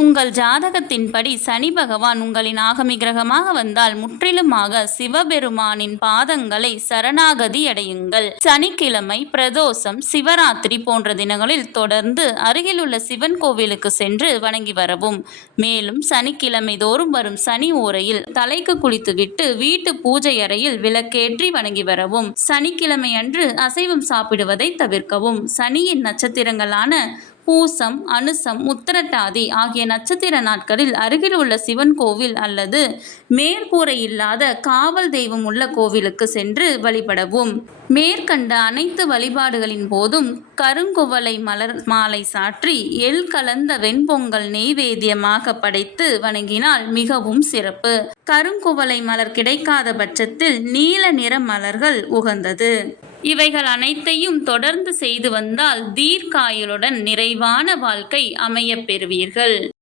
உங்கள் ஜாதகத்தின்படி சனி பகவான் உங்களின் ஆகமி கிரகமாக வந்தால் முற்றிலுமாக சிவபெருமானின் பாதங்களை சரணாகதி அடையுங்கள். சனிக்கிழமை, பிரதோஷம், சிவராத்திரி போன்ற தினங்களில் தொடர்ந்து அருகிலுள்ள சிவன் கோவிலுக்கு சென்று வணங்கி வரவும். மேலும் சனிக்கிழமை தோறும் வரும் சனி ஓரையில் தலைக்கு குளித்துவிட்டு வீட்டு பூஜை அறையில் விளக்கேற்றி வணங்கி வரவும். சனிக்கிழமை அன்று அசைவம் சாப்பிடுவதை தவிர்க்கவும். சனியின் நட்சத்திரங்களான பூசம், அனுசம், உத்திரட்டாதி ஆகிய நட்சத்திர நாட்களில் அருகில் உள்ள சிவன் கோவில் அல்லது மேற்கூரை இல்லாத காவல் தெய்வம் உள்ள கோவிலுக்கு சென்று வழிபடவும். மேற்கண்ட அனைத்து வழிபாடுகளின் போதும் கருங்குவளை மலர் மாலை சாற்றி எள் கலந்த வெண்பொங்கல் நெய்வேத்தியமாக படைத்து வணங்கினால் மிகவும் சிறப்பு. கருங்குவளை மலர் கிடைக்காத பட்சத்தில் நீல நிற மலர்கள் உகந்தது. இவைகள் அனைத்தையும் தொடர்ந்து செய்து வந்தால் தீர்க்காயுளுடன் நிறைவான வாழ்க்கை அமையப் பெறுவீர்கள்.